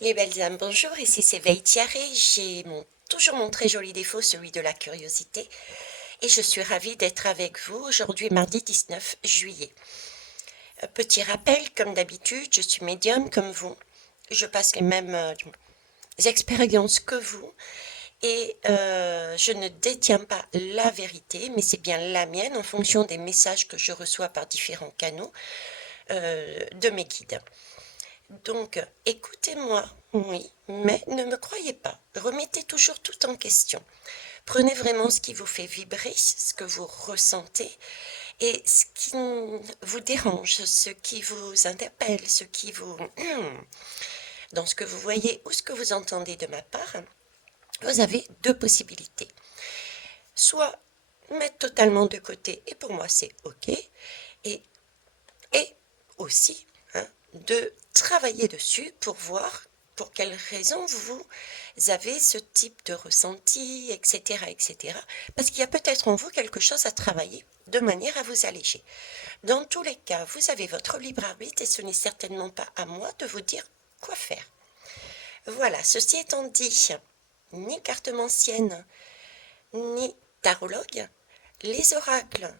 Les belles âmes, bonjour, ici c'est Veille Tiaré. Toujours mon très joli défaut, celui de la curiosité, et je suis ravie d'être avec vous aujourd'hui, mardi 19 juillet. Petit rappel, comme d'habitude, je suis médium comme vous. Je passe les mêmes expériences que vous, et je ne détiens pas la vérité, mais c'est bien la mienne en fonction des messages que je reçois par différents canaux de mes guides. Donc, écoutez-moi, oui, mais ne me croyez pas. Remettez toujours tout en question. Prenez vraiment ce qui vous fait vibrer, ce que vous ressentez et ce qui vous dérange, ce qui vous interpelle, ce qui vous... Dans ce que vous voyez ou ce que vous entendez de ma part, vous avez deux possibilités. Soit mettre totalement de côté, et pour moi c'est OK, et, et aussi de travailler dessus pour voir pour quelles raisons vous avez ce type de ressenti, etc., etc. Parce qu'il y a peut-être en vous quelque chose à travailler de manière à vous alléger. Dans tous les cas, vous avez votre libre arbitre et ce n'est certainement pas à moi de vous dire quoi faire. Voilà, ceci étant dit, ni cartomancienne, ni tarologue, les oracles,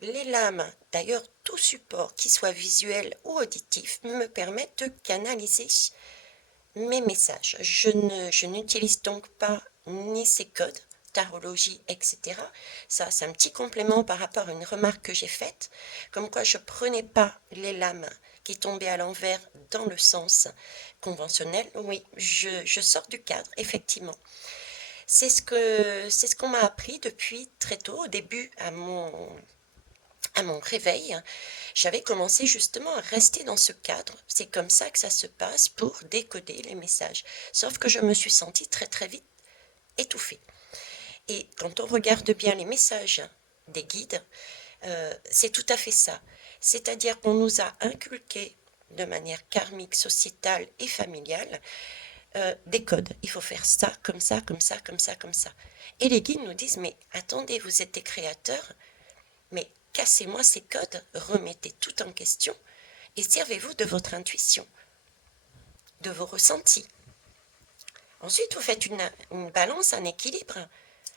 les lames, d'ailleurs tout support qui soit visuel ou auditif, me permettent de canaliser mes messages. Je n'utilise donc pas ni ces codes, tarologie, etc. Ça, c'est un petit complément par rapport à une remarque que j'ai faite, comme quoi je prenais pas les lames qui tombaient à l'envers dans le sens conventionnel. Oui, je sors du cadre, effectivement. C'est ce qu'on m'a appris depuis très tôt, au début à mon réveil. J'avais commencé justement à rester dans ce cadre. C'est comme ça que ça se passe pour décoder les messages. Sauf que je me suis sentie très très vite étouffée. Et quand on regarde bien les messages des guides, c'est tout à fait ça. C'est-à-dire qu'on nous a inculqué de manière karmique, sociétale et familiale des codes. Il faut faire ça, comme ça, comme ça, comme ça, comme ça. Et les guides nous disent, mais attendez, vous êtes des créateurs, mais cassez-moi ces codes, remettez tout en question et servez-vous de votre intuition, de vos ressentis. Ensuite, vous faites une balance, un équilibre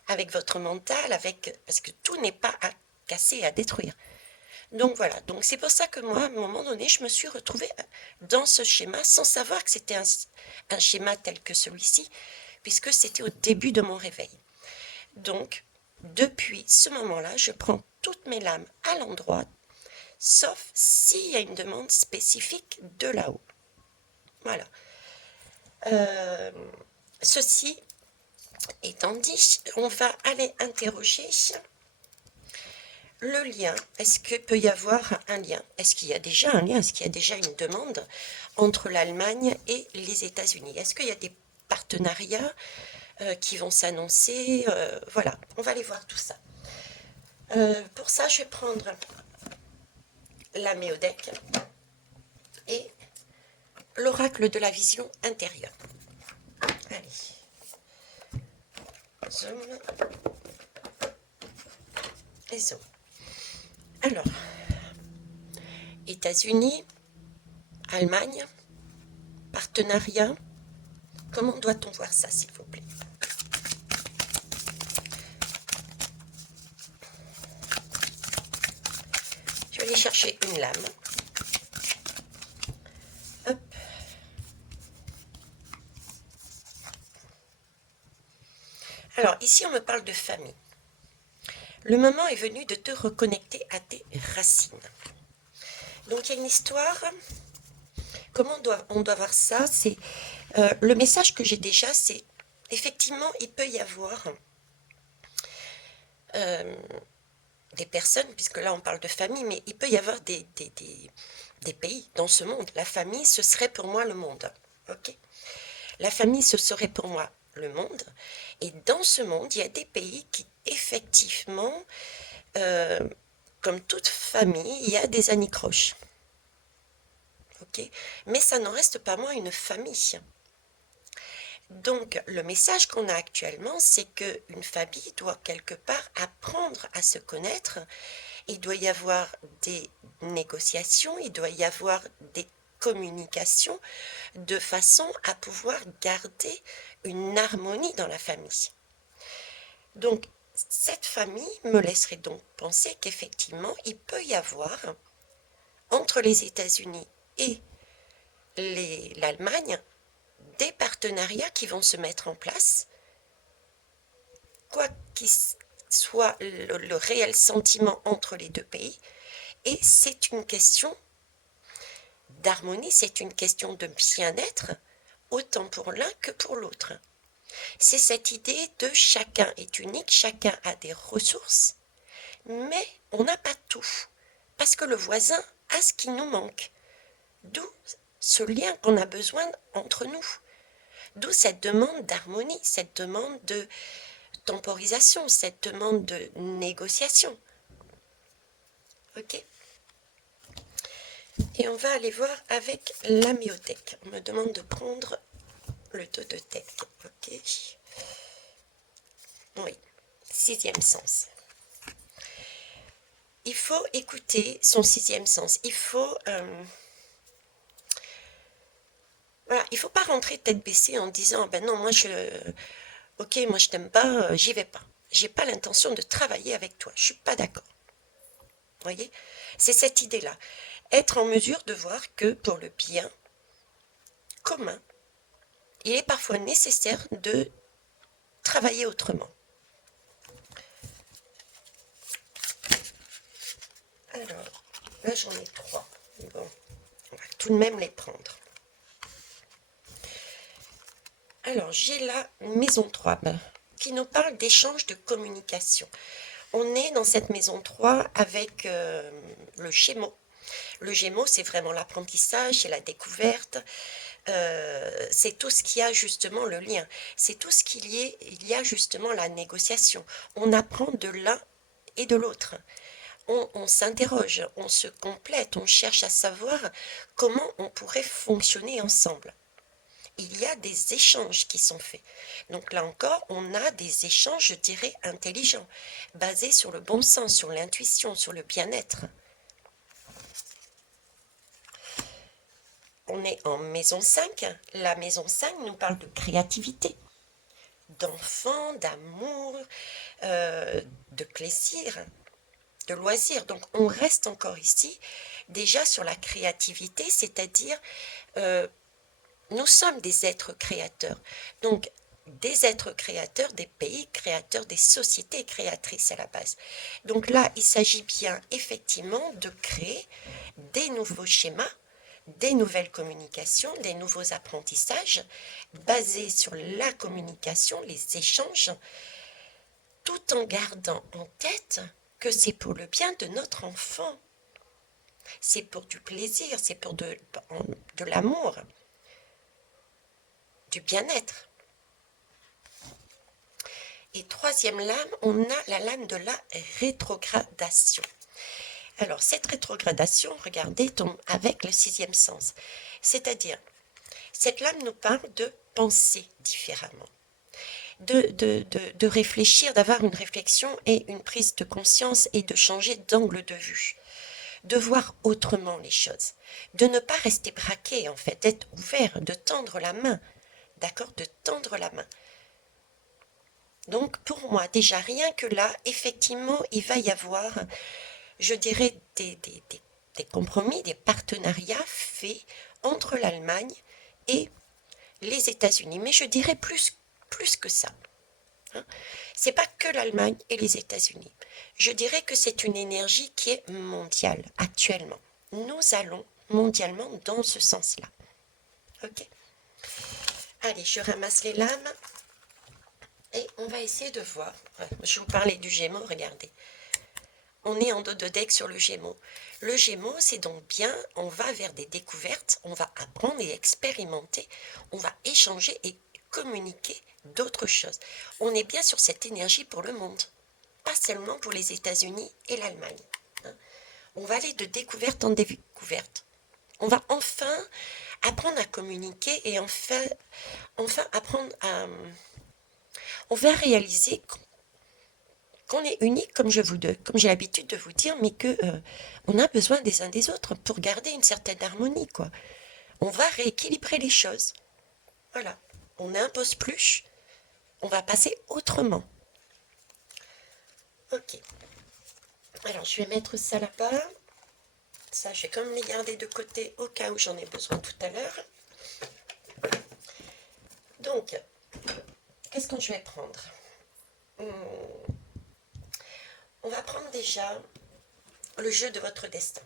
avec votre mental, parce que tout n'est pas à casser, à détruire. Donc voilà, donc c'est pour ça que moi, à un moment donné, je me suis retrouvée dans ce schéma sans savoir que c'était un schéma tel que celui-ci, puisque c'était au début de mon réveil. Donc, depuis ce moment-là, je prends toutes mes lames à l'endroit, sauf s'il y a une demande spécifique de là-haut. Voilà. Euh, Ceci étant dit, on va aller interroger le lien. Est-ce qu'il peut y avoir un lien? Est-ce qu'il y a déjà un lien? Est-ce qu'il y a déjà une demande entre l'Allemagne et les États-Unis? Est-ce qu'il y a des partenariats qui vont s'annoncer? Voilà, on va aller voir tout ça. Pour ça, je vais prendre la méodec et l'oracle de la vision intérieure. Allez, zoom et zoom. Alors, États-Unis, Allemagne, partenariat, comment doit-on voir ça, s'il vous plaît? Je vais aller chercher une lame. Hop. Alors, ici, on me parle de famille. Le moment est venu de te reconnecter à tes racines. Donc, il y a une histoire. Comment on doit voir ça? C'est le message que j'ai déjà, c'est effectivement, il peut y avoir euh, des personnes, puisque là on parle de famille, mais il peut y avoir des pays dans ce monde. La famille, ce serait pour moi le monde. Ok? La famille, ce serait pour moi le monde. Et dans ce monde, il y a des pays qui, effectivement, euh, comme toute famille, il y a des anicroches. Ok? Mais ça n'en reste pas moins une famille. Donc, le message qu'on a actuellement, c'est qu'une famille doit quelque part apprendre à se connaître. Il doit y avoir des négociations, il doit y avoir des communication de façon à pouvoir garder une harmonie dans la famille. Donc, cette famille me laisserait donc penser qu'effectivement, il peut y avoir entre les États-Unis et l'Allemagne des partenariats qui vont se mettre en place, quoi qu'il soit le réel sentiment entre les deux pays. Et c'est une question d'harmonie, c'est une question de bien-être, autant pour l'un que pour l'autre. C'est cette idée de chacun est unique, chacun a des ressources, mais on n'a pas tout, parce que le voisin a ce qui nous manque. D'où ce lien qu'on a besoin entre nous. D'où cette demande d'harmonie, cette demande de temporisation, cette demande de négociation. Ok ? Et on va aller voir avec la myothèque. On me demande de prendre le tototèque. Ok. Oui, 6e sens. Il faut écouter son 6e sens. Il faut voilà, il faut pas rentrer tête baissée en disant ben non, moi je t'aime pas, j'y vais pas. J'ai pas l'intention de travailler avec toi. Je suis pas d'accord. Vous voyez? C'est cette idée-là. Être en mesure de voir que pour le bien commun, il est parfois nécessaire de travailler autrement. Alors, là j'en ai 3. Bon, on va tout de même les prendre. Alors, j'ai la maison 3 qui nous parle d'échange de communication. On est dans cette maison 3 avec le Gémeaux. Le Gémeaux, c'est vraiment l'apprentissage, c'est la découverte, c'est tout ce qui a justement le lien, c'est tout ce qu'il y a justement la négociation. On apprend de l'un et de l'autre. On s'interroge, on se complète, on cherche à savoir comment on pourrait fonctionner ensemble. Il y a des échanges qui sont faits. Donc là encore, on a des échanges, je dirais, intelligents, basés sur le bon sens, sur l'intuition, sur le bien-être. On est en maison 5. La maison 5 nous parle de créativité, d'enfants, d'amour, de plaisir, de loisirs. Donc on reste encore ici déjà sur la créativité, c'est-à-dire nous sommes des êtres créateurs. Donc des êtres créateurs, des pays créateurs, des sociétés créatrices à la base. Donc là, il s'agit bien effectivement de créer des nouveaux schémas, des nouvelles communications, des nouveaux apprentissages basés sur la communication, les échanges, tout en gardant en tête que c'est pour le bien de notre enfant. C'est pour du plaisir, c'est pour de l'amour, du bien-être. Et troisième lame, on a la lame de la rétrogradation. Alors, cette rétrogradation, regardez, tombe avec le 6e sens. C'est-à-dire, cette lame nous parle de penser différemment, de réfléchir, d'avoir une réflexion et une prise de conscience et de changer d'angle de vue, de voir autrement les choses, de ne pas rester braqué, en fait, d'être ouvert, de tendre la main, d'accord, de tendre la main. Donc, pour moi, déjà, rien que là, effectivement, il va y avoir, je dirais, des compromis, des partenariats faits entre l'Allemagne et les États-Unis. Mais je dirais plus que ça. Hein. C'est pas que l'Allemagne et les États-Unis. Je dirais que c'est une énergie qui est mondiale actuellement. Nous allons mondialement dans ce sens-là. Ok. Allez, je ramasse les lames. Et on va essayer de voir. Je vous parlais du Gémeaux, regardez. On est en dododec sur le Gémeaux. Le Gémeaux, c'est donc bien, on va vers des découvertes, on va apprendre et expérimenter, on va échanger et communiquer d'autres choses. On est bien sur cette énergie pour le monde, pas seulement pour les États-Unis et l'Allemagne. On va aller de découverte en découverte. On va enfin apprendre à communiquer et enfin apprendre à... On va réaliser qu'on est unique, comme j'ai l'habitude de vous dire, mais que on a besoin des uns des autres pour garder une certaine harmonie, quoi. on va rééquilibrer les choses. Voilà, on n'impose plus, on va passer autrement. Ok, alors je vais mettre ça là-bas. Ça, je vais quand même les garder de côté au cas où j'en ai besoin tout à l'heure. Donc, qu'est-ce que je vais prendre? On va prendre déjà le jeu de votre destin.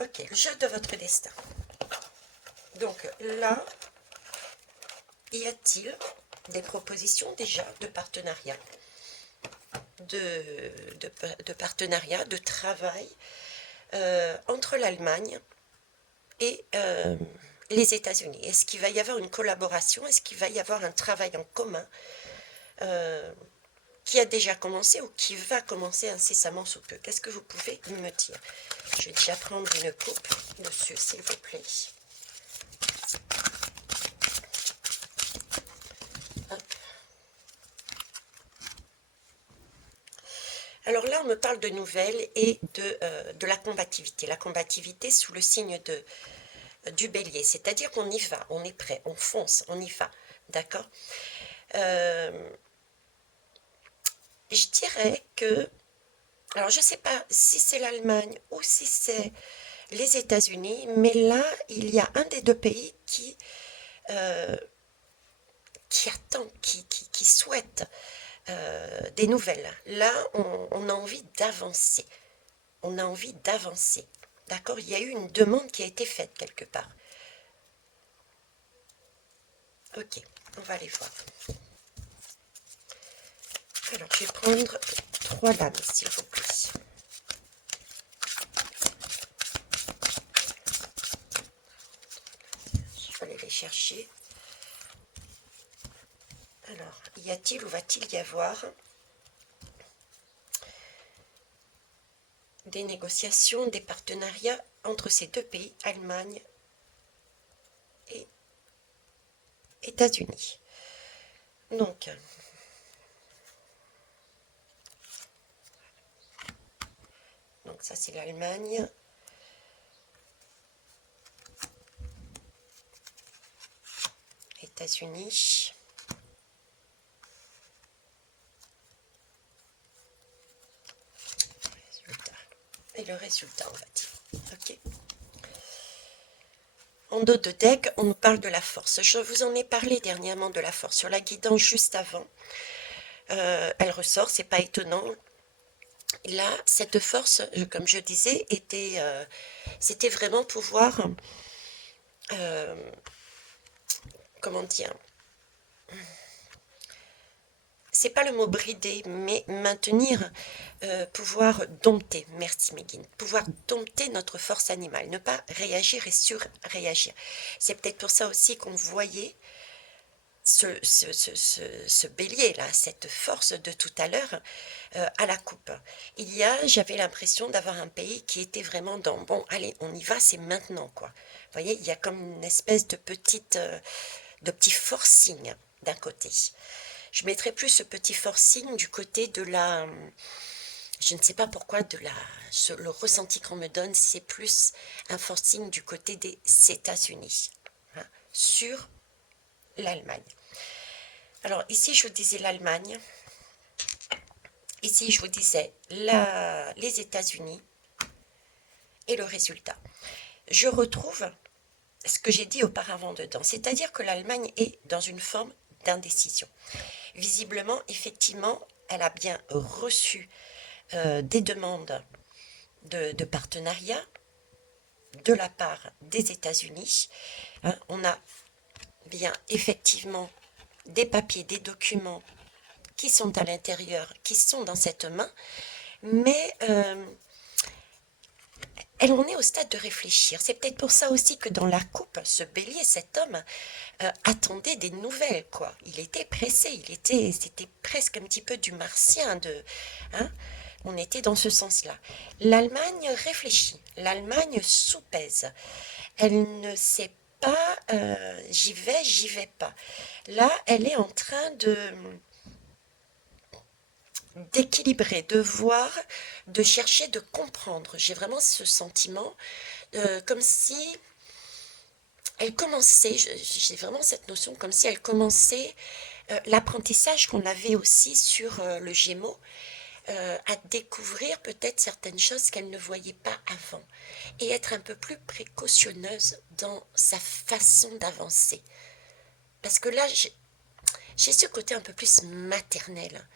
Ok, le jeu de votre destin. Donc là, y a-t-il des propositions déjà de partenariat, de partenariat, de travail entre l'Allemagne et les États-Unis? Est-ce qu'il va y avoir une collaboration? Est-ce qu'il va y avoir un travail en commun qui a déjà commencé ou qui va commencer incessamment sous peu? Qu'est-ce que vous pouvez me dire? Je vais déjà prendre une coupe dessus, s'il vous plaît. Hop. Alors là, on me parle de nouvelles et de la combativité. La combativité sous le signe du bélier, c'est-à-dire qu'on y va, on est prêt, on fonce, on y va, d'accord? Je dirais que, alors je ne sais pas si c'est l'Allemagne ou si c'est les États-Unis, mais là, il y a un des deux pays euh, qui attend, qui souhaite des nouvelles. Là, on a envie d'avancer. On a envie d'avancer. D'accord? Il y a eu une demande qui a été faite quelque part. Ok, on va aller voir. Alors, je vais prendre 3 lames, s'il vous plaît. Je vais aller les chercher. Alors, y a-t-il ou va-t-il y avoir des négociations, des partenariats entre ces deux pays, Allemagne et États-Unis? Donc, ça c'est l'Allemagne. États-Unis. Et le résultat, on va dire. Ok. En dos de deck, on nous parle de la force. Je vous en ai parlé dernièrement de la force sur la guidance juste avant. Elle ressort, c'est pas étonnant. Là, cette force, comme je disais, c'était vraiment pouvoir, comment dire, c'est pas le mot brider, mais maintenir, pouvoir dompter, merci Megan, pouvoir dompter notre force animale, ne pas réagir et surréagir. C'est peut-être pour ça aussi qu'on voyait ce bélier-là, cette force de tout à l'heure à la coupe. J'avais l'impression d'avoir un pays qui était vraiment dans, bon, allez, on y va, c'est maintenant, quoi. Vous voyez, il y a comme une espèce de petit forcing d'un côté. Je mettrais plus ce petit forcing du côté de la, je ne sais pas pourquoi, le ressenti qu'on me donne, c'est plus un forcing du côté des États-Unis, hein, sur l'Allemagne. Alors ici, je vous disais l'Allemagne. Ici, je vous disais les États-Unis. Et le résultat. Je retrouve ce que j'ai dit auparavant dedans. C'est-à-dire que l'Allemagne est dans une forme d'indécision. Visiblement, effectivement, elle a bien reçu des demandes de partenariat de la part des États-Unis. Hein, on a bien effectivement des papiers, des documents qui sont à l'intérieur, qui sont dans cette main, mais elle en est au stade de réfléchir. C'est peut-être pour ça aussi que dans la coupe, ce bélier, cet homme, attendait des nouvelles, quoi. Il était pressé, c'était presque un petit peu du martien, hein. On était dans ce sens-là. L'Allemagne réfléchit, l'Allemagne soupèse. Elle ne sait pas, j'y vais pas. Là, elle est en train d'équilibrer, de voir, de chercher, de comprendre. J'ai vraiment ce sentiment, comme si elle commençait, j'ai vraiment cette notion comme si elle commençait l'apprentissage qu'on avait aussi sur le Gémeaux, à découvrir peut-être certaines choses qu'elle ne voyait pas avant et être un peu plus précautionneuse dans sa façon d'avancer. Parce que là, j'ai ce côté un peu plus maternel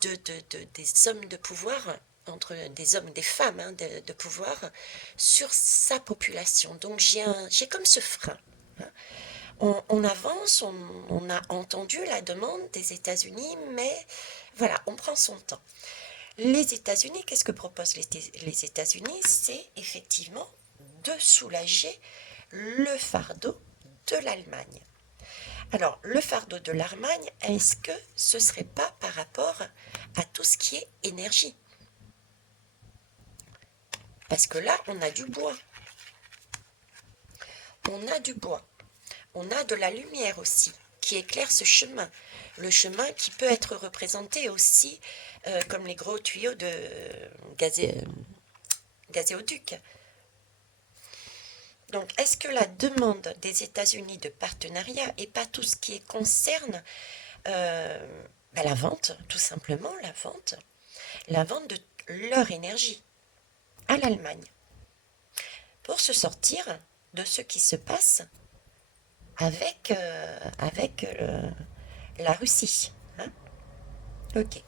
des hommes de pouvoir, entre des hommes et des femmes de pouvoir, sur sa population. Donc j'ai comme ce frein. Hein. On avance, on a entendu la demande des États-Unis, mais voilà, on prend son temps. Les États-Unis, qu'est-ce que proposent les États-Unis? C'est effectivement de soulager le fardeau de l'Allemagne. Alors, le fardeau de l'Allemagne, est-ce que ce ne serait pas par rapport à tout ce qui est énergie? Parce que là, on a du bois. On a du bois. On a de la lumière aussi, qui éclaire ce chemin. Le chemin qui peut être représenté aussi comme les gros tuyaux de gazéoduc. Donc, est-ce que la demande des États-Unis de partenariat et pas tout ce qui concerne la vente, tout simplement la vente de leur énergie à l'Allemagne, pour se sortir de ce qui se passe avec la Russie. Hein. Ok.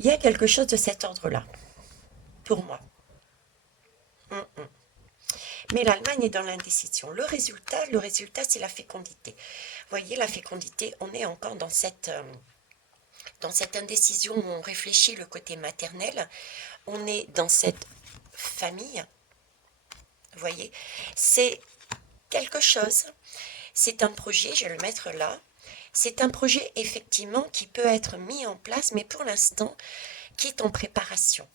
Il y a quelque chose de cet ordre-là, pour moi. Mais l'Allemagne est dans l'indécision. Le résultat, c'est la fécondité. Vous voyez, la fécondité, on est encore dans cette indécision où on réfléchit le côté maternel. On est dans cette famille. Vous voyez, c'est quelque chose. C'est un projet, je vais le mettre là. C'est un projet effectivement qui peut être mis en place, mais pour l'instant, qui est en préparation.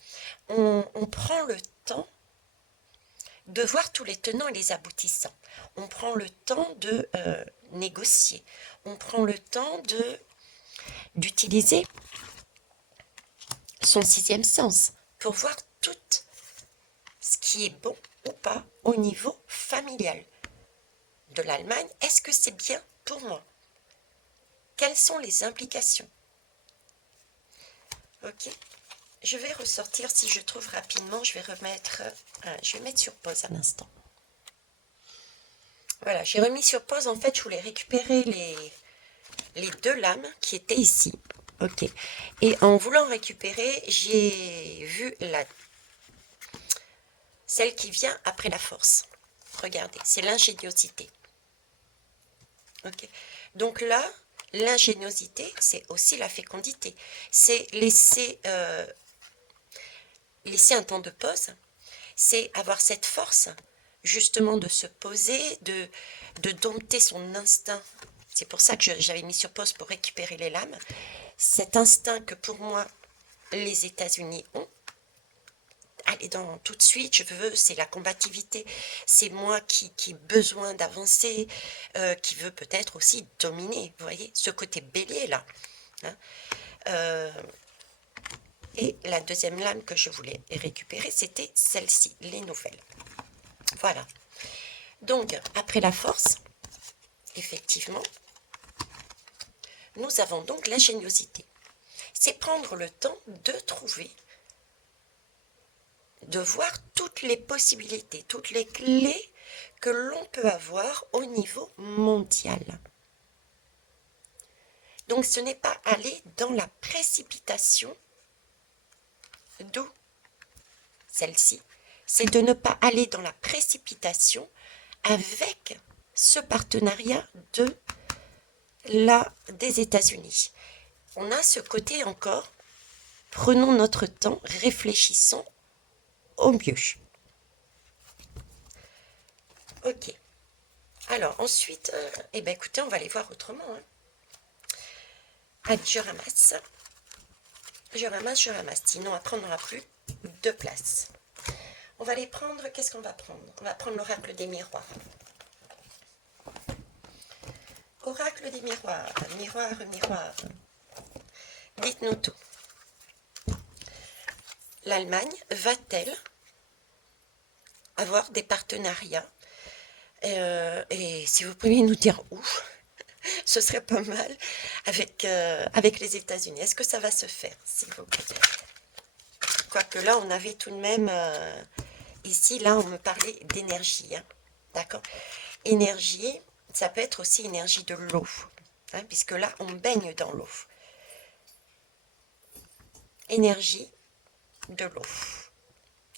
On prend le temps de voir tous les tenants et les aboutissants. On prend le temps de négocier. On prend le temps d'utiliser son sixième sens pour voir tout ce qui est bon ou pas au niveau familial de l'Allemagne. Est-ce que c'est bien pour moi? Quelles sont les implications? Ok. Je vais ressortir, si je trouve rapidement, je vais mettre sur pause un instant. Voilà, j'ai remis sur pause. En fait, je voulais récupérer les deux lames qui étaient ici. Ok. Et en voulant récupérer, j'ai vu celle qui vient après la force. Regardez, c'est l'ingéniosité. Ok. Donc là, l'ingéniosité, c'est aussi la fécondité. C'est laisser un temps de pause. C'est avoir cette force, justement, de se poser, de dompter son instinct. C'est pour ça que j'avais mis sur pause pour récupérer les lames. Cet instinct que pour moi, les États-Unis ont. Allez dans tout de suite, je veux, c'est la combativité. C'est moi qui ai besoin d'avancer, qui veut peut-être aussi dominer. Vous voyez, ce côté bélier là. Hein. Et la deuxième lame que je voulais récupérer, c'était celle-ci, les nouvelles. Voilà. Donc, après la force, effectivement, nous avons donc l'ingéniosité. C'est prendre le temps de trouver, de voir toutes les possibilités, toutes les clés que l'on peut avoir au niveau mondial. Donc, ce n'est pas aller dans la précipitation, d'où celle-ci, c'est de ne pas aller dans la précipitation avec ce partenariat des États-Unis. On a ce côté encore, prenons notre temps, réfléchissons au mieux. Ok. Alors ensuite, écoutez, on va aller voir autrement. Hein. Allez, je ramasse. Je ramasse. Sinon, après, on n'aura plus de place. On va les prendre. Qu'est-ce qu'on va prendre? On va prendre l'oracle des miroirs. Oracle des miroirs. Miroir. Dites-nous tout. l'Allemagne va-t-elle avoir des partenariats? Et si vous pouviez nous dire où, ce serait pas mal avec les États-Unis. Est-ce que ça va se faire, s'il vous plaît? Quoique là, on avait tout de même, ici, là, on me parlait d'énergie, hein. D'accord? Énergie, ça peut être aussi énergie de l'eau, hein, puisque là, on baigne dans l'eau. Énergie de l'eau.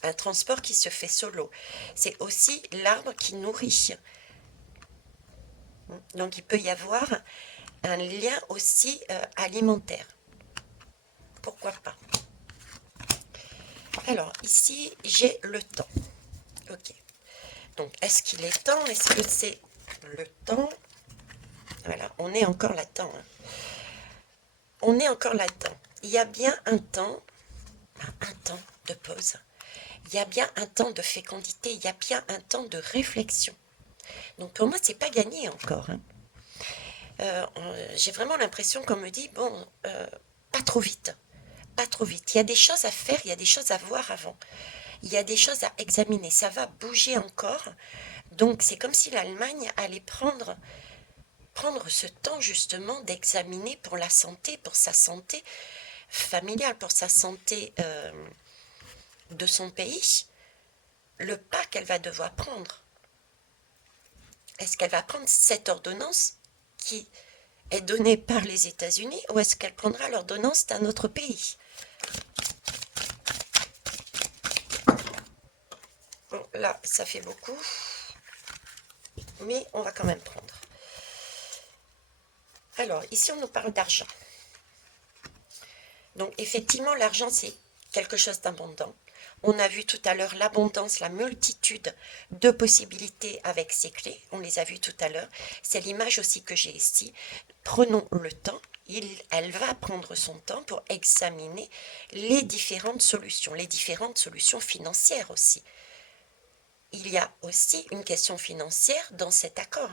Un transport qui se fait solo. C'est aussi l'arbre qui nourrit. Donc, il peut y avoir un lien aussi alimentaire. Pourquoi pas? Alors, ici, j'ai le temps. Ok. Donc, est-ce qu'il est temps? Est-ce que c'est le temps? Voilà, on est encore là-dedans, hein. On est encore là-dedans. Il y a bien un temps de pause. Il y a bien un temps de fécondité. Il y a bien un temps de réflexion. Donc, pour moi, c'est pas gagné encore, hein. J'ai vraiment l'impression qu'on me dit, bon, pas trop vite. Pas trop vite. Il y a des choses à faire, il y a des choses à voir avant. Il y a des choses à examiner. Ça va bouger encore. Donc, c'est comme si l'Allemagne allait prendre ce temps justement d'examiner pour la santé, pour sa santé familiale, pour sa santé de son pays, le pas qu'elle va devoir prendre. Est-ce qu'elle va prendre cette ordonnance qui est donnée par les États-Unis ou est-ce qu'elle prendra l'ordonnance d'un autre pays? Bon, là, ça fait beaucoup, mais on va quand même prendre. Alors, ici, on nous parle d'argent. Donc, effectivement, l'argent, c'est quelque chose d'abondant. On a vu tout à l'heure l'abondance, la multitude de possibilités avec ces clés. On les a vues tout à l'heure. C'est l'image aussi que j'ai ici. Prenons le temps. Elle va prendre son temps pour examiner les différentes solutions financières aussi. Il y a aussi une question financière dans cet accord.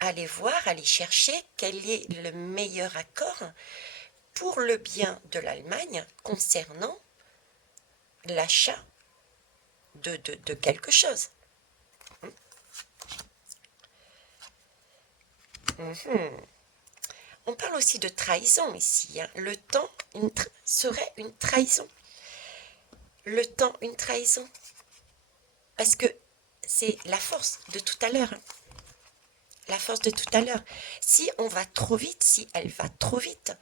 Allez voir, allez chercher quel est le meilleur accord pour le bien de l'Allemagne concernant l'achat de quelque chose. On parle aussi de trahison ici, hein. Le temps serait une trahison. Le temps, une trahison. Parce que c'est la force de tout à l'heure, hein. La force de tout à l'heure. Si on va trop vite, si elle va trop vite,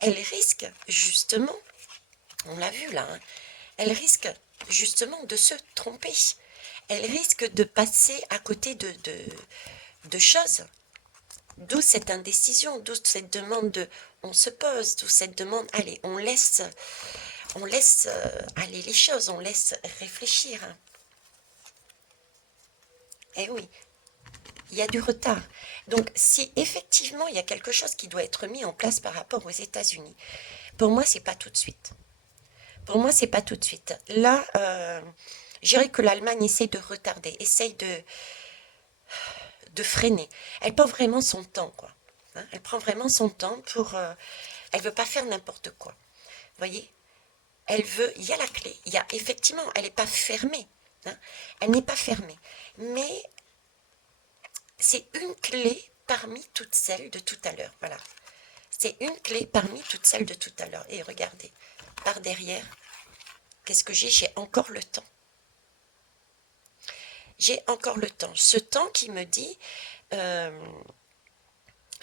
elle risque justement, on l'a vu là, hein, elle risque justement de se tromper. Elle risque de passer à côté de choses. D'où cette indécision, d'où cette demande de on se pose, d'où cette demande, allez, on laisse aller les choses, on laisse réfléchir. Eh oui, il y a du retard. Donc, si effectivement il y a quelque chose qui doit être mis en place par rapport aux États-Unis, pour moi, c'est pas tout de suite. Pour moi, c'est pas tout de suite. Là, je dirais que l'Allemagne essaye de retarder, essaye de freiner. Elle prend vraiment son temps, quoi. Hein, elle prend vraiment son temps pour... elle veut pas faire n'importe quoi. Vous voyez? Elle veut... Il y a la clé. Il y a effectivement... Elle n'est pas fermée. Hein, elle n'est pas fermée. Mais c'est une clé parmi toutes celles de tout à l'heure. Voilà. C'est une clé parmi toutes celles de tout à l'heure. Et regardez, par derrière, qu'est-ce que j'ai? J'ai encore le temps. J'ai encore le temps. Ce temps qui me dit,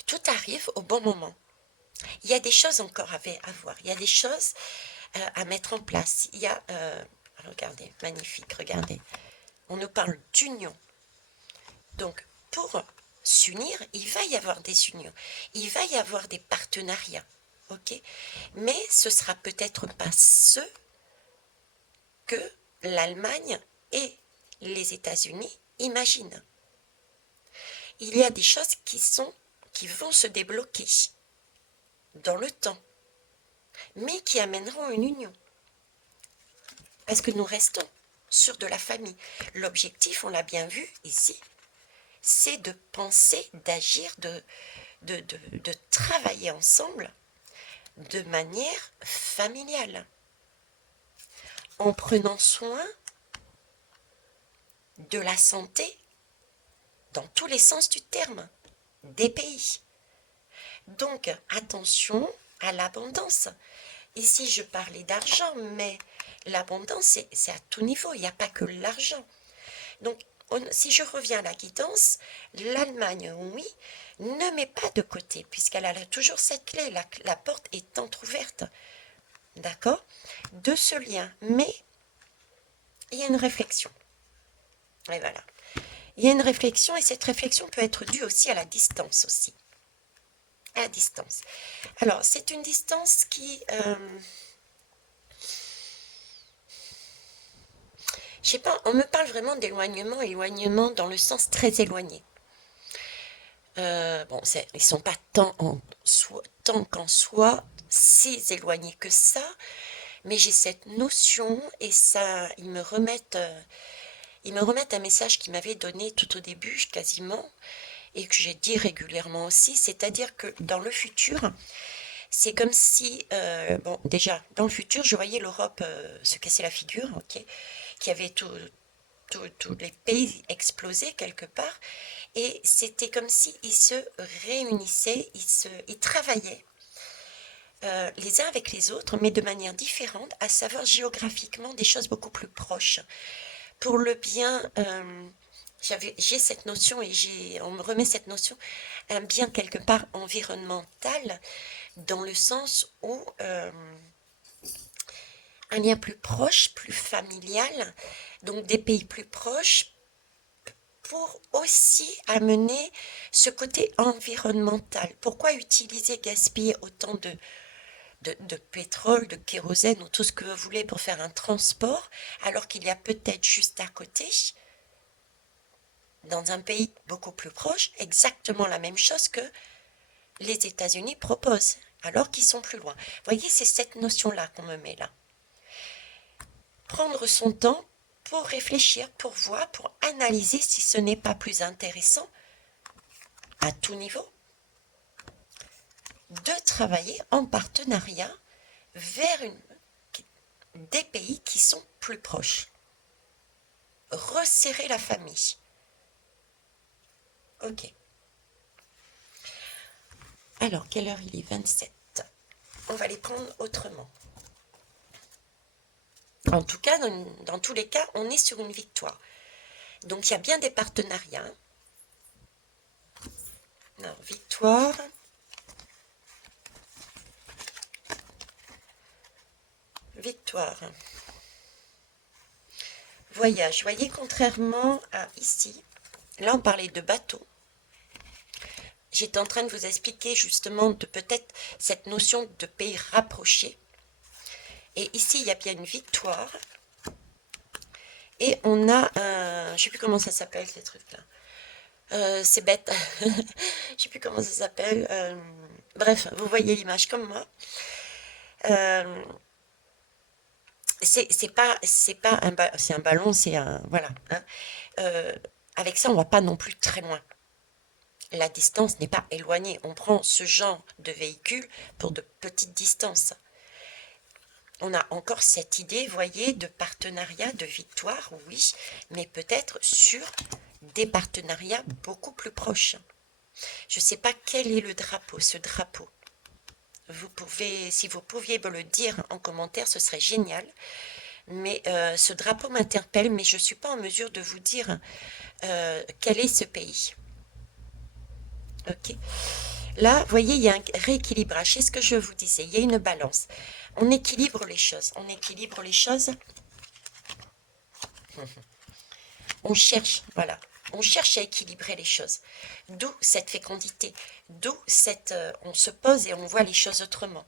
tout arrive au bon moment. Il y a des choses encore à voir. Il y a des choses à mettre en place. Il y a, regardez, magnifique, regardez. On nous parle d'union. Donc, pour s'unir, il va y avoir des unions. Il va y avoir des partenariats. Ok? Mais ce sera peut-être pas ce que l'Allemagne et les États-Unis imaginent. Il y a des choses qui vont se débloquer dans le temps, mais qui amèneront une union. Parce que nous restons sur de la famille. L'objectif, on l'a bien vu ici, c'est de penser, d'agir, de travailler ensemble de manière familiale. en prenant soin de la santé dans tous les sens du terme des pays. Donc, attention à l'abondance. Ici, je parlais d'argent, mais l'abondance, c'est à tout niveau, il n'y a pas que l'argent. Donc, si je reviens à la guidance, l'Allemagne, oui, ne met pas de côté, puisqu'elle a toujours cette clé, la porte est entrouverte, d'accord, de ce lien. Mais il y a une réflexion. Et voilà. Il y a une réflexion, et cette réflexion peut être due aussi à la distance aussi. À la distance. Alors, c'est une distance qui... je sais pas, on me parle vraiment d'éloignement, éloignement dans le sens très éloigné. Bon, ils sont pas tant qu'en soi si éloignés que ça, mais j'ai cette notion et ça, ils me remettent un message qu'ils m'avaient donné tout au début, quasiment, et que j'ai dit régulièrement aussi, c'est-à-dire que dans le futur, c'est comme si, bon, déjà, dans le futur, je voyais l'Europe se casser la figure, ok, qu'il y avait tous les pays explosés quelque part, et c'était comme s'ils se réunissaient, ils travaillaient les uns avec les autres, mais de manière différente, à savoir géographiquement des choses beaucoup plus proches. Pour le bien, j'ai cette notion et on me remet cette notion, un bien quelque part environnemental, dans le sens où un lien plus proche, plus familial, donc des pays plus proches, pour aussi amener ce côté environnemental. Pourquoi utiliser, gaspiller autant de pétrole, de kérosène ou tout ce que vous voulez pour faire un transport, alors qu'il y a peut-être juste à côté, dans un pays beaucoup plus proche, exactement la même chose que les États-Unis proposent, alors qu'ils sont plus loin. Vous voyez, c'est cette notion-là qu'on me met là. Prendre son temps pour réfléchir, pour voir, pour analyser si ce n'est pas plus intéressant, à tout niveau, de travailler en partenariat vers des pays qui sont plus proches. Resserrer la famille. Ok. Alors, quelle heure il est? 27. On va les prendre autrement. En tout cas, dans tous les cas, on est sur une victoire. Donc, il y a bien des partenariats. Non, victoire. Victoire. Voyage. Vous voyez, contrairement à ici, là, on parlait de bateau. J'étais en train de vous expliquer justement de peut-être cette notion de pays rapprochés. Et ici, il y a bien une victoire. Et on a un... Je ne sais plus comment ça s'appelle, ces trucs-là. C'est bête. Je ne sais plus comment ça s'appelle. Bref, vous voyez l'image comme moi. C'est pas c'est un ballon, c'est un... Voilà. Hein. Avec ça, on ne va pas non plus très loin. La distance n'est pas éloignée. On prend ce genre de véhicule pour de petites distances. On a encore cette idée, voyez, de partenariat, de victoire, oui, mais peut-être sur des partenariats beaucoup plus proches. Je ne sais pas quel est le drapeau, ce drapeau. Si vous pouviez me le dire en commentaire, ce serait génial. Mais ce drapeau m'interpelle, mais je ne suis pas en mesure de vous dire quel est ce pays. Ok. Là, vous voyez, il y a un rééquilibrage. C'est ce que je vous disais. Il y a une balance. On équilibre les choses. On équilibre les choses. On cherche, voilà. On cherche à équilibrer les choses. D'où cette fécondité. D'où on se pose et on voit les choses autrement.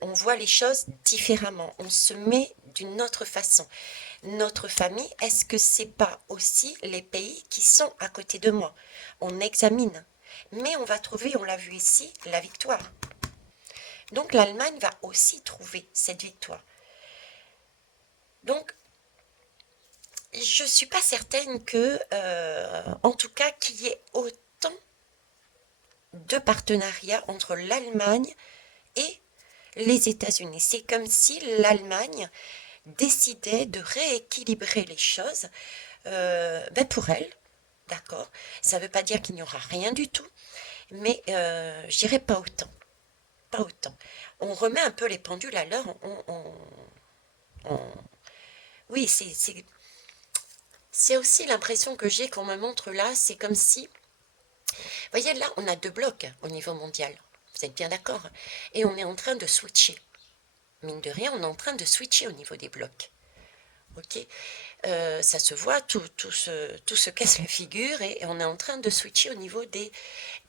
On voit les choses différemment. On se met d'une autre façon. Notre famille, est-ce que c'est pas aussi les pays qui sont à côté de moi? On examine. Mais on va trouver, on l'a vu ici, la victoire. Donc l'Allemagne va aussi trouver cette victoire. Donc, je ne suis pas certaine que, en tout cas, qu'il y ait autant de partenariats entre l'Allemagne et les États-Unis. C'est comme si l'Allemagne décidait de rééquilibrer les choses pour elle, d'accord? Ça ne veut pas dire qu'il n'y aura rien du tout, mais je dirais pas autant, pas autant. On remet un peu les pendules à l'heure, oui, c'est aussi l'impression que j'ai qu'on me montre là, c'est comme si, vous voyez là, on a deux blocs au niveau mondial, vous êtes bien d'accord? Et on est en train de switcher. Mine de rien, on est en train de switcher au niveau des blocs. Ok, ça se voit, tout se casse la figure et on est en train de switcher au niveau des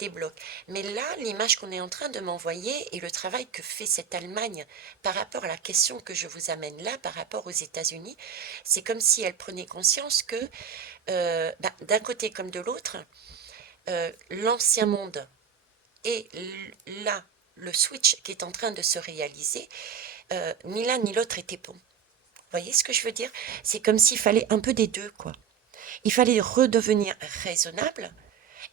blocs. Mais là, l'image qu'on est en train de m'envoyer et le travail que fait cette Allemagne par rapport à la question que je vous amène là, par rapport aux États-Unis, c'est comme si elle prenait conscience que d'un côté comme de l'autre, l'ancien monde et là, le switch qui est en train de se réaliser, ni l'un ni l'autre était bon. Vous voyez ce que je veux dire? C'est comme s'il fallait un peu des deux, quoi. Il fallait redevenir raisonnable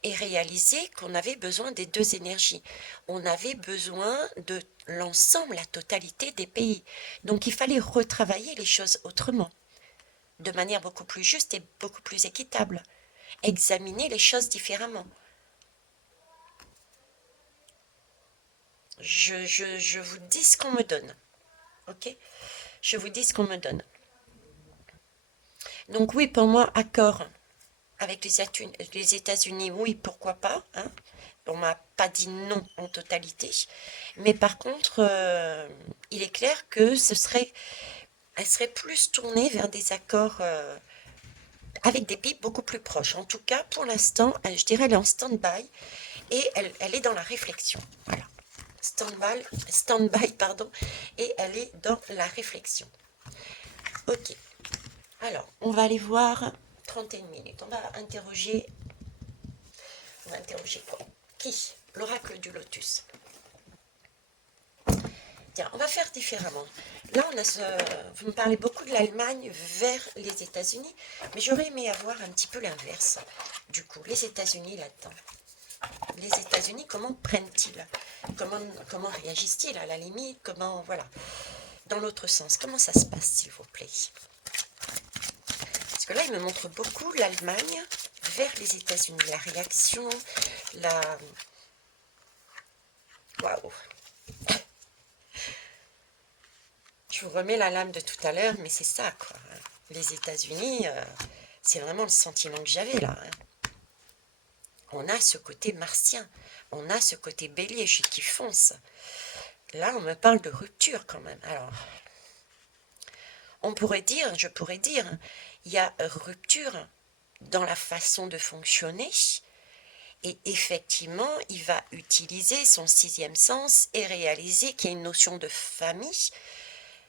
et réaliser qu'on avait besoin des deux énergies. On avait besoin de l'ensemble, la totalité des pays. Donc il fallait retravailler les choses autrement, de manière beaucoup plus juste et beaucoup plus équitable. Examiner les choses différemment. Je vous dis ce qu'on me donne. Ok? Je vous dis ce qu'on me donne. Donc oui, pour moi, accord avec les États-Unis, oui, pourquoi pas, hein. On m'a pas dit non en totalité, mais par contre, il est clair que elle serait plus tournée vers des accords avec des pays beaucoup plus proches. En tout cas, pour l'instant, je dirais elle est en stand-by et elle est dans la réflexion. Voilà, stand-by, pardon, et elle est dans la réflexion. Ok. Alors, on va aller voir 31 minutes. On va interroger quoi? Qui? L'oracle du lotus. Tiens, on va faire différemment. Là, vous me parlez beaucoup de l'Allemagne vers les États-Unis, mais j'aurais aimé avoir un petit peu l'inverse. Du coup, les États-Unis là-dedans. Les États-Unis, comment prennent-ils? Comment réagissent-ils à la limite? Comment, voilà. Dans l'autre sens, comment ça se passe, s'il vous plaît? Parce que là, il me montre beaucoup l'Allemagne vers les États-Unis. La réaction, la... Waouh! Je vous remets la lame de tout à l'heure, mais c'est ça, quoi. Les États-Unis, c'est vraiment le sentiment que j'avais, là. On a ce côté martien, on a ce côté bélier, qui fonce. Là, on me parle de rupture, quand même. Alors, je pourrais dire, il y a rupture dans la façon de fonctionner, et effectivement, il va utiliser son sixième sens et réaliser qu'il y a une notion de famille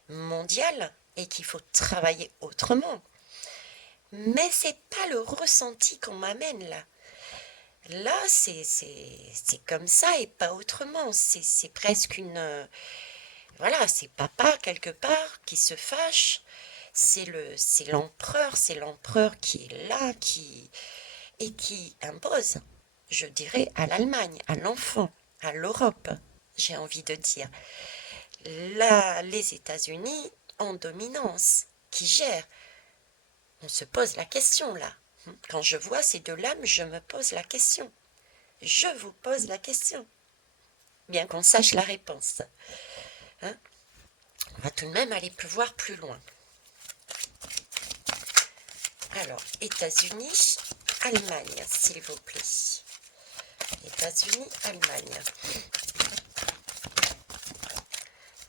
mondiale et qu'il faut travailler autrement. Mais c'est pas le ressenti qu'on m'amène là. Là, c'est comme ça et pas autrement. C'est presque une... voilà, c'est papa quelque part qui se fâche. C'est l'empereur qui est là, et qui impose, je dirais, à l'Allemagne, à l'enfant, à l'Europe, j'ai envie de dire. Là, les États-Unis en dominance, qui gèrent. On se pose la question là. Quand je vois ces deux lames, je me pose la question. Je vous pose la question. Bien qu'on sache la réponse. Hein? On va tout de même aller voir plus loin. Alors, États-Unis, Allemagne, s'il vous plaît. États-Unis, Allemagne.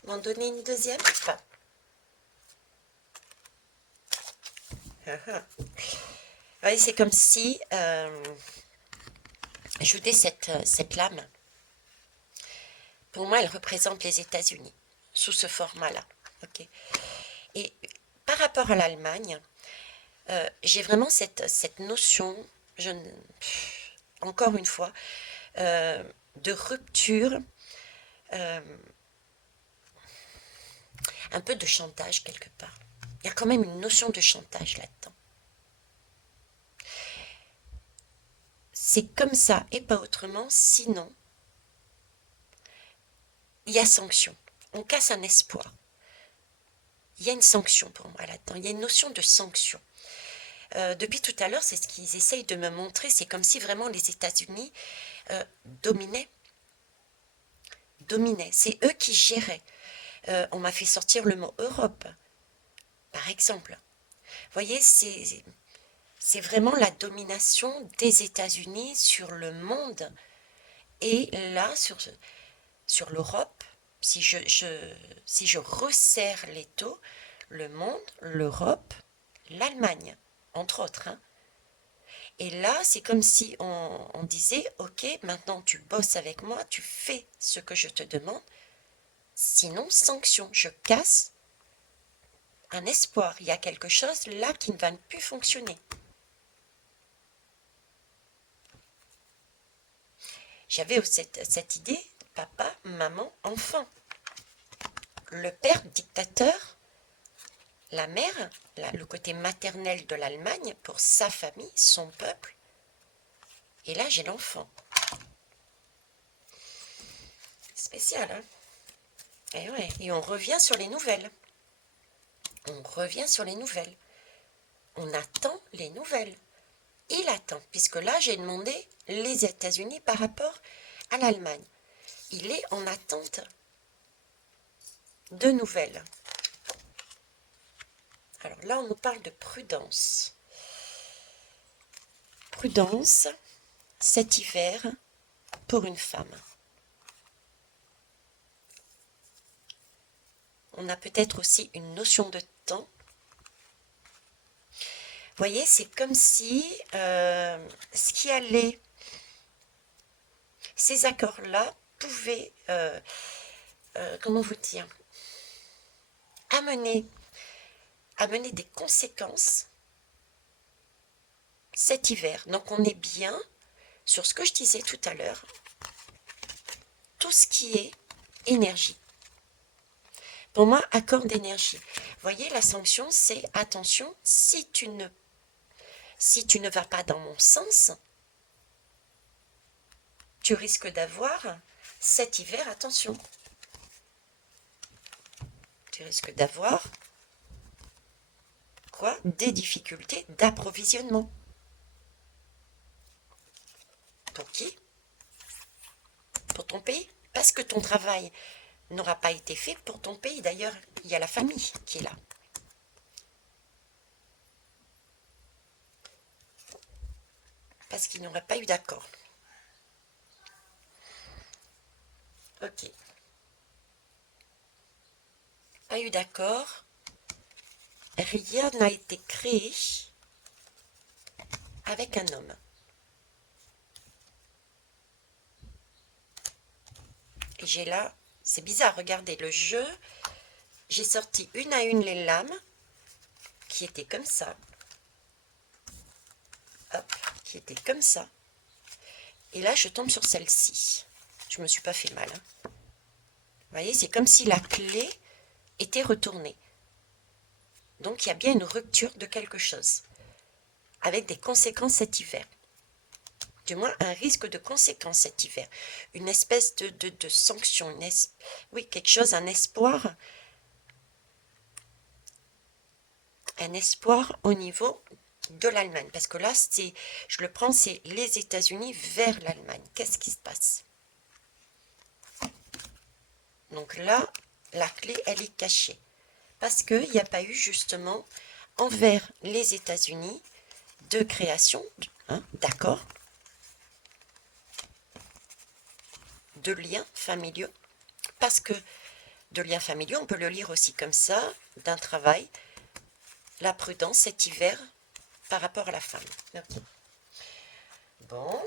M'en donner une deuxième? Enfin. Oui, c'est comme si je vous dis cette lame. Pour moi, elle représente les États-Unis, sous ce format-là. Okay. Et par rapport à l'Allemagne, j'ai vraiment cette notion, encore une fois, de rupture, un peu de chantage quelque part. Il y a quand même une notion de chantage là-dedans. C'est comme ça et pas autrement, sinon, il y a sanction. On casse un espoir. il y a une sanction pour moi là-dedans, il y a une notion de sanction. Depuis tout à l'heure, c'est ce qu'ils essayent de me montrer, c'est comme si vraiment les États-Unis dominaient. C'est eux qui géraient. On m'a fait sortir le mot Europe, par exemple. Vous voyez, c'est vraiment la domination des États-Unis sur le monde. Et là, sur l'Europe, si je resserre les taux, le monde, l'Europe, l'Allemagne, entre autres. Hein. Et là, c'est comme si on disait, ok, maintenant tu bosses avec moi, tu fais ce que je te demande, sinon sanction, je casse un espoir. Il y a quelque chose là qui ne va plus fonctionner. J'avais cette idée, papa, maman, enfant. Le père dictateur, la mère, le côté maternel de l'Allemagne pour sa famille, son peuple. Et là, j'ai l'enfant. Spécial, hein? Et ouais, et on revient sur les nouvelles. On revient sur les nouvelles. On attend les nouvelles. Il attend, puisque là, j'ai demandé les États-Unis par rapport à l'Allemagne. Il est en attente de nouvelles. Alors là, on nous parle de prudence. Prudence, cet hiver, pour une femme. On a peut-être aussi une notion de temps. Vous voyez, c'est comme si ce qui allait, ces accords-là pouvaient, comment vous dire, amener des conséquences cet hiver. Donc on est bien sur ce que je disais tout à l'heure, tout ce qui est énergie. Pour moi, accord d'énergie. Vous voyez, la sanction, c'est attention, si tu ne vas pas dans mon sens, tu risques d'avoir cet hiver, attention, tu risques d'avoir quoi? Des difficultés d'approvisionnement. Pour qui? Pour ton pays? Parce que ton travail n'aura pas été fait pour ton pays. D'ailleurs, il y a la famille qui est là. Parce qu'il n'y aurait pas eu d'accord. Ok. Pas eu d'accord. Rien n'a été créé avec un homme. Et j'ai là, c'est bizarre, regardez, le jeu, j'ai sorti une à une les lames qui étaient comme ça. Hop, qui étaient comme ça. Et là, je tombe sur celle-ci. Je me suis pas fait mal. Hein. Vous voyez, c'est comme si la clé était retournée. Donc, il y a bien une rupture de quelque chose, avec des conséquences cet hiver. Du moins, un risque de conséquences cet hiver. Une espèce de sanction, oui, quelque chose, un espoir au niveau de l'Allemagne. Parce que là, je le prends, c'est les États-Unis vers l'Allemagne. Qu'est-ce qui se passe? Donc là, la clé, elle est cachée. Parce qu'il n'y a pas eu justement envers les États-Unis de création, d'accord, de liens familiaux. Parce que de liens familiaux, on peut le lire aussi comme ça, d'un travail, la prudence cet hiver par rapport à la femme. Okay. Bon.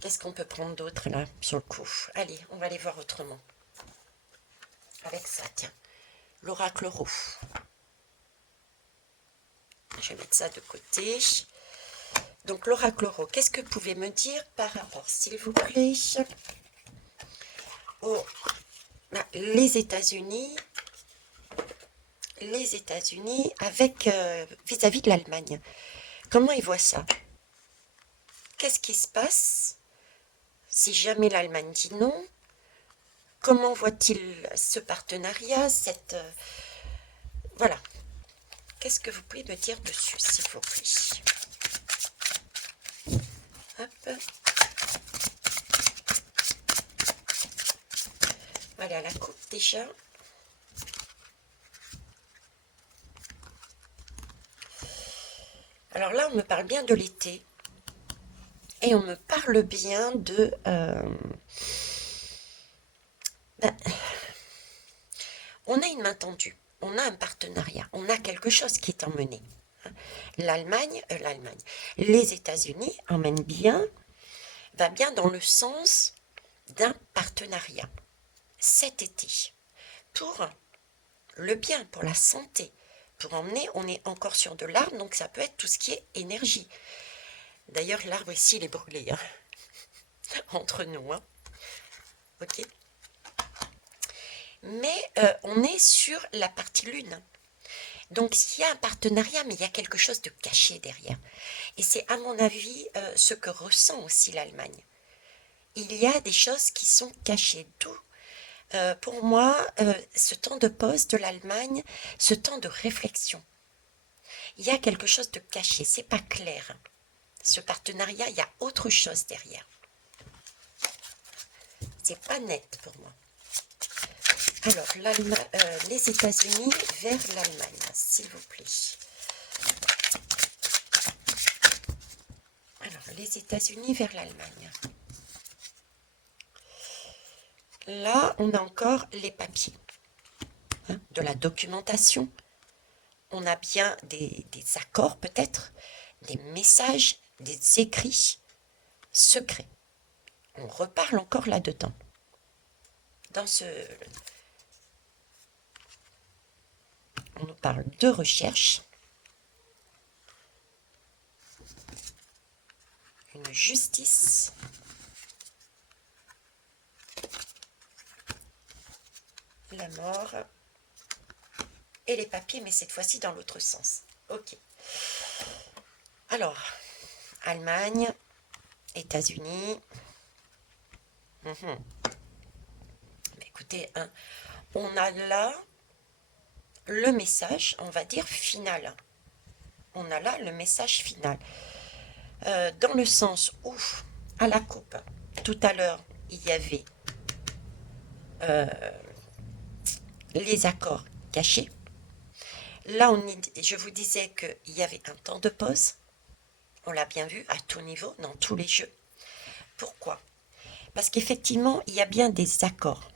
Qu'est-ce qu'on peut prendre d'autre là, sur le coup? Allez, on va aller voir autrement. Avec ça, tiens. L'oracle euro. Je vais mettre ça de côté. Donc, l'oracle euro, qu'est-ce que vous pouvez me dire par rapport, s'il vous plaît, les États-Unis avec vis-à-vis de l'Allemagne? Comment ils voient ça? Qu'est-ce qui se passe si jamais l'Allemagne dit non? Comment voit-il ce partenariat, voilà. Qu'est-ce que vous pouvez me dire dessus, s'il vous plaît? Hop. Voilà la coupe déjà. Alors là, on me parle bien de l'été. Et on me parle bien de... ben, on a une main tendue. On a un partenariat. On a quelque chose qui est emmené. L'Allemagne, les États-Unis emmènent bien, va bien dans le sens d'un partenariat cet été pour le bien, pour la santé, pour emmener, on est encore sur de l'arbre, donc ça peut être tout ce qui est énergie. D'ailleurs, l'arbre ici, il est brûlé, hein, entre nous, hein. Ok. Mais on est sur la partie lune. Donc il y a un partenariat, mais il y a quelque chose de caché derrière. Et c'est à mon avis ce que ressent aussi l'Allemagne. Il y a des choses qui sont cachées. D'où, pour moi, ce temps de pause de l'Allemagne, ce temps de réflexion. Il y a quelque chose de caché, c'est pas clair. Ce partenariat, il y a autre chose derrière. C'est pas net pour moi. Alors, les États-Unis vers l'Allemagne, s'il vous plaît. Alors, les États-Unis vers l'Allemagne. Là, on a encore les papiers, hein, de la documentation. On a bien des accords peut-être, des messages, des écrits secrets. On reparle encore là-dedans. On nous parle de recherche, une justice, la mort et les papiers, mais cette fois-ci dans l'autre sens. Ok. Alors, Allemagne, États-Unis. Écoutez, hein, on a là le message, on va dire final. On a là le message final. Dans le sens où, à la coupe, tout à l'heure, il y avait les accords cachés. Là, je vous disais qu'il y avait un temps de pause. On l'a bien vu à tout niveau, dans tous les jeux. Pourquoi? Parce qu'effectivement, il y a bien des accords.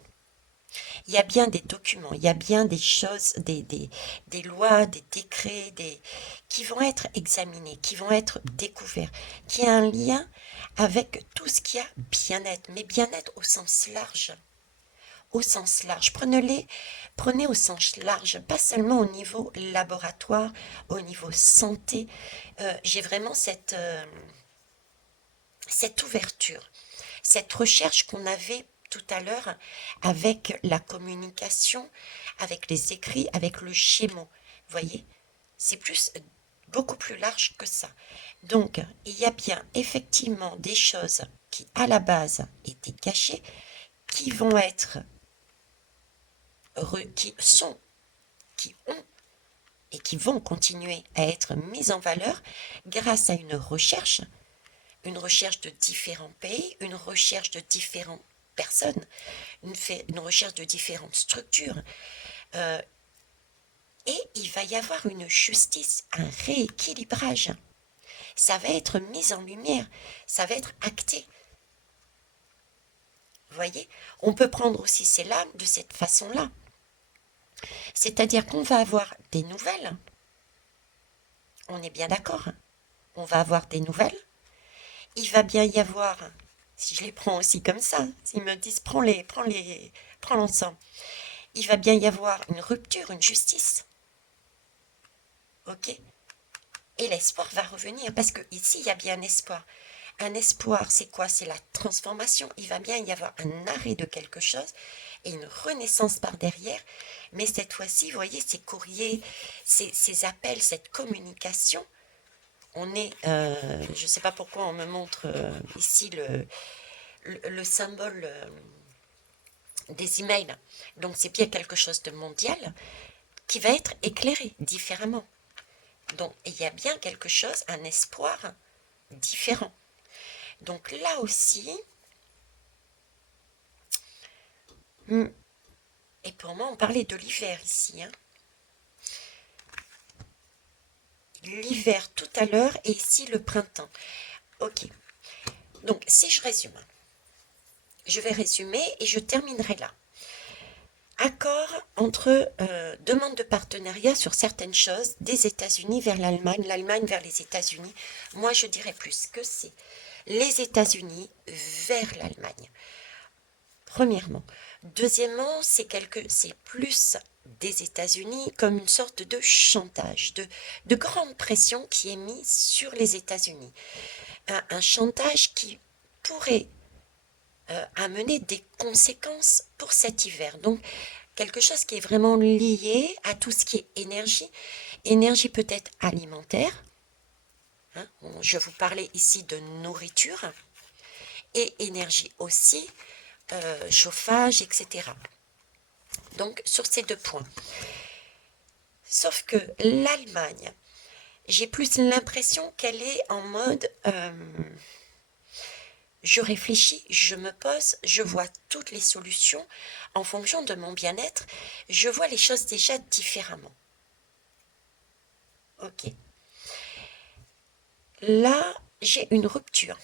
Il y a bien des documents, il y a bien des choses, des lois, des décrets, qui vont être examinés, qui vont être découverts, qui a un lien avec tout ce qui a bien-être, mais bien-être au sens large. Au sens large. Prenez au sens large, pas seulement au niveau laboratoire, au niveau santé. J'ai vraiment cette ouverture, cette recherche qu'on avait tout à l'heure avec la communication, avec les écrits, avec le schéma. Voyez, c'est beaucoup plus large que ça. Donc, il y a bien effectivement des choses qui, à la base, étaient cachées, qui vont être, qui ont et qui vont continuer à être mises en valeur grâce à une recherche de différents pays, une recherche de différentes personnes, une recherche de différentes structures. Et il va y avoir une justice, un rééquilibrage. Ça va être mis en lumière, ça va être acté. Vous voyez, on peut prendre aussi ces lames de cette façon-là. C'est-à-dire qu'on va avoir des nouvelles. On est bien d'accord. On va avoir des nouvelles. Il va bien y avoir, si je les prends aussi comme ça, s'ils me disent prends l'ensemble, il va bien y avoir une rupture, une justice. Ok? Et l'espoir va revenir, parce que ici, il y a bien un espoir. Un espoir, c'est quoi? C'est la transformation. Il va bien y avoir un arrêt de quelque chose et une renaissance par derrière. Mais cette fois-ci, vous voyez, ces courriers, ces appels, cette communication, on est, je ne sais pas pourquoi on me montre ici le symbole des emails. Donc c'est bien quelque chose de mondial qui va être éclairé différemment. Donc il y a bien quelque chose, un espoir différent. Donc là aussi, et pour moi on parlait de l'hiver ici, hein. L'hiver tout à l'heure et ici le printemps. Ok, donc si je résume, je vais résumer et je terminerai là. Accord entre demande de partenariat sur certaines choses des États-Unis vers l'Allemagne, l'Allemagne vers les États-Unis. Moi, je dirais plus que c'est les États-Unis vers l'Allemagne. Premièrement. Deuxièmement, c'est plus des États-Unis comme une sorte de chantage, de grande pression qui est mise sur les États-Unis. Un chantage qui pourrait amener des conséquences pour cet hiver. Donc, quelque chose qui est vraiment lié à tout ce qui est énergie. Énergie peut-être alimentaire. Hein, je vous parlais ici de nourriture. Et énergie aussi, chauffage, etc. Donc, sur ces deux points. Sauf que l'Allemagne, j'ai plus l'impression qu'elle est en mode je réfléchis, je me pose, je vois toutes les solutions en fonction de mon bien-être, je vois les choses déjà différemment. Ok. Là, j'ai une rupture.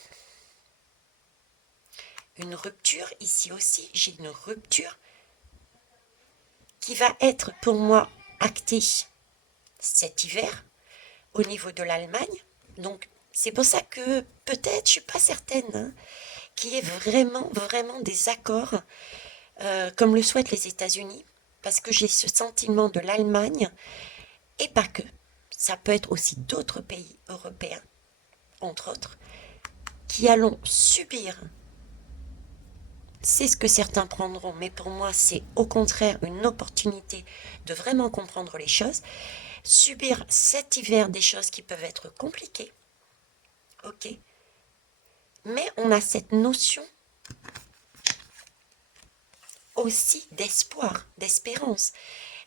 Une rupture, ici aussi, j'ai une rupture qui va être pour moi actée cet hiver au niveau de l'Allemagne. Donc, c'est pour ça que peut-être, je ne suis pas certaine, hein, qu'il y ait vraiment, vraiment des accords comme le souhaitent les États-Unis, parce que j'ai ce sentiment de l'Allemagne, et pas que. Ça peut être aussi d'autres pays européens, entre autres, qui allons subir. C'est ce que certains prendront, mais pour moi, c'est au contraire une opportunité de vraiment comprendre les choses. Subir cet hiver des choses qui peuvent être compliquées, ok, mais on a cette notion aussi d'espoir, d'espérance,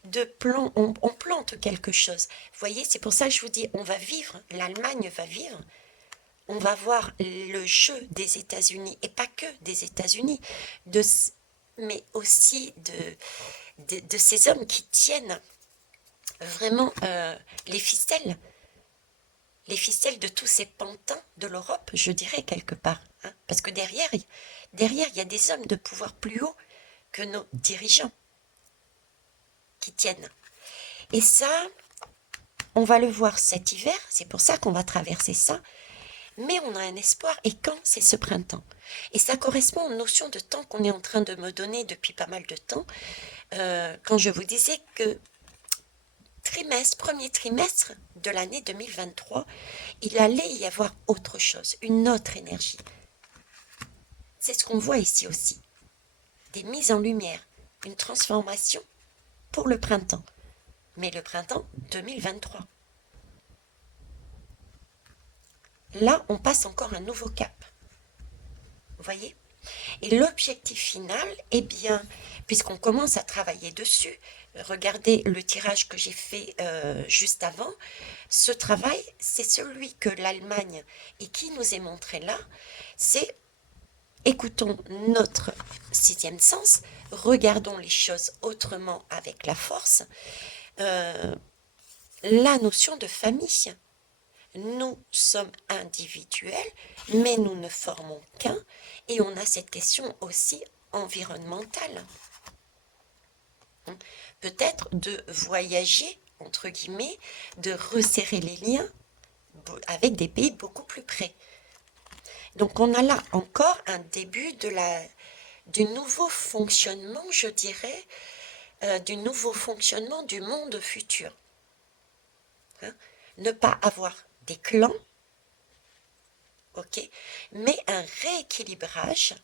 de plan, on plante quelque chose. Vous voyez, c'est pour ça que je vous dis, on va vivre, l'Allemagne va vivre, on va voir le jeu des États-Unis, et pas que des États-Unis, mais aussi de ces hommes qui tiennent vraiment les ficelles de tous ces pantins de l'Europe, je dirais quelque part. Hein, parce que derrière, il y a des hommes de pouvoir plus haut que nos dirigeants qui tiennent. Et ça, on va le voir cet hiver, c'est pour ça qu'on va traverser ça, mais on a un espoir, et quand c'est ce printemps. Et ça correspond aux notions de temps qu'on est en train de me donner depuis pas mal de temps, quand je vous disais que premier trimestre de l'année 2023, il allait y avoir autre chose, une autre énergie. C'est ce qu'on voit ici aussi, des mises en lumière, une transformation pour le printemps, mais le printemps 2023. Là, on passe encore un nouveau cap. Vous voyez? Et l'objectif final, eh bien, puisqu'on commence à travailler dessus, regardez le tirage que j'ai fait juste avant, ce travail, c'est celui que l'Allemagne et qui nous est montré là, c'est écoutons notre sixième sens, regardons les choses autrement avec la force, la notion de famille. Nous sommes individuels, mais nous ne formons qu'un, et on a cette question aussi environnementale. Peut-être de voyager, entre guillemets, de resserrer les liens avec des pays beaucoup plus près. Donc on a là encore un début du nouveau fonctionnement, je dirais, du nouveau fonctionnement du monde futur. Hein, ne pas avoir des clans, ok, mais un rééquilibrage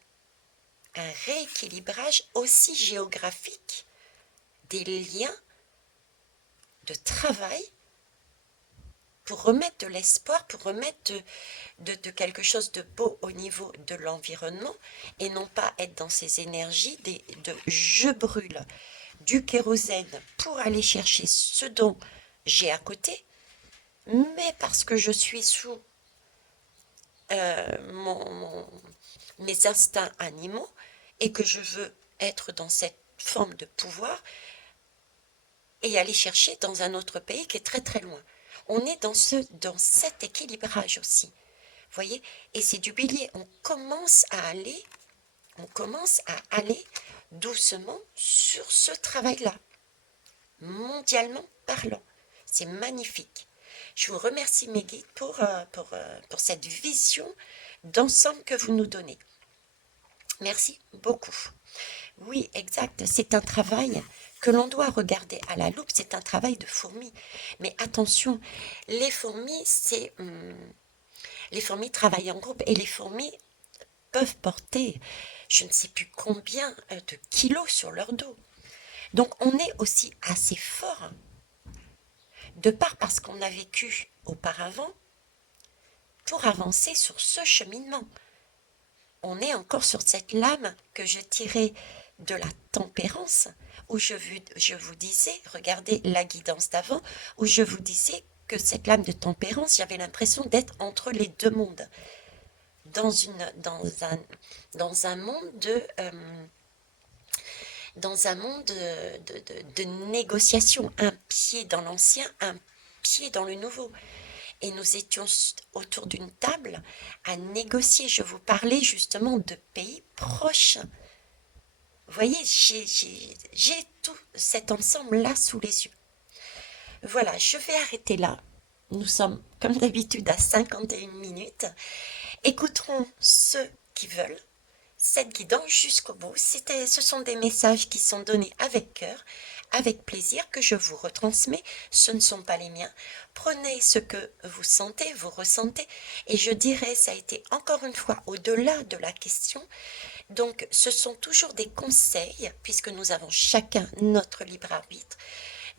aussi géographique des liens de travail pour remettre de l'espoir, pour remettre de quelque chose de beau au niveau de l'environnement et non pas être dans ces énergies de je brûle du kérosène pour aller chercher ce dont j'ai à côté, mais parce que je suis sous mes instincts animaux et que je veux être dans cette forme de pouvoir et aller chercher dans un autre pays qui est très très loin. On est dans cet équilibrage aussi. Vous voyez? Et c'est du bélier. On commence à aller doucement sur ce travail-là, mondialement parlant. C'est magnifique. Je vous remercie mes guides pour cette vision d'ensemble que vous nous donnez. Merci beaucoup. Oui, exact. C'est un travail que l'on doit regarder à la loupe. C'est un travail de fourmi. Mais attention, les fourmis, les fourmis travaillent en groupe et les fourmis peuvent porter je ne sais plus combien de kilos sur leur dos. Donc on est aussi assez fort, de part parce qu'on a vécu auparavant, pour avancer sur ce cheminement. On est encore sur cette lame que je tirais de la tempérance, où je vous disais, regardez la guidance d'avant, où je vous disais que cette lame de tempérance, j'avais l'impression d'être entre les deux mondes, dans un monde de négociation, un pied dans l'ancien, un pied dans le nouveau. Et nous étions autour d'une table à négocier. Je vous parlais justement de pays proches. Vous voyez, j'ai tout cet ensemble-là sous les yeux. Voilà, je vais arrêter là. Nous sommes, comme d'habitude, à 51 minutes. Écouterons ceux qui veulent cette guidance jusqu'au bout. Ce sont des messages qui sont donnés avec cœur, avec plaisir, que je vous retransmets. Ce ne sont pas les miens. Prenez ce que vous sentez, vous ressentez, et je dirais, ça a été encore une fois au-delà de la question. Donc, ce sont toujours des conseils, puisque nous avons chacun notre libre arbitre,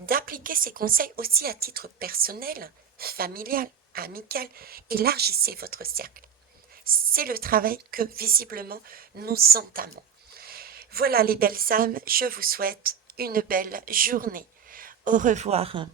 d'appliquer ces conseils aussi à titre personnel, familial, amical. Élargissez votre cercle. C'est le travail que visiblement nous entamons. Voilà les belles âmes, je vous souhaite une belle journée. Au revoir.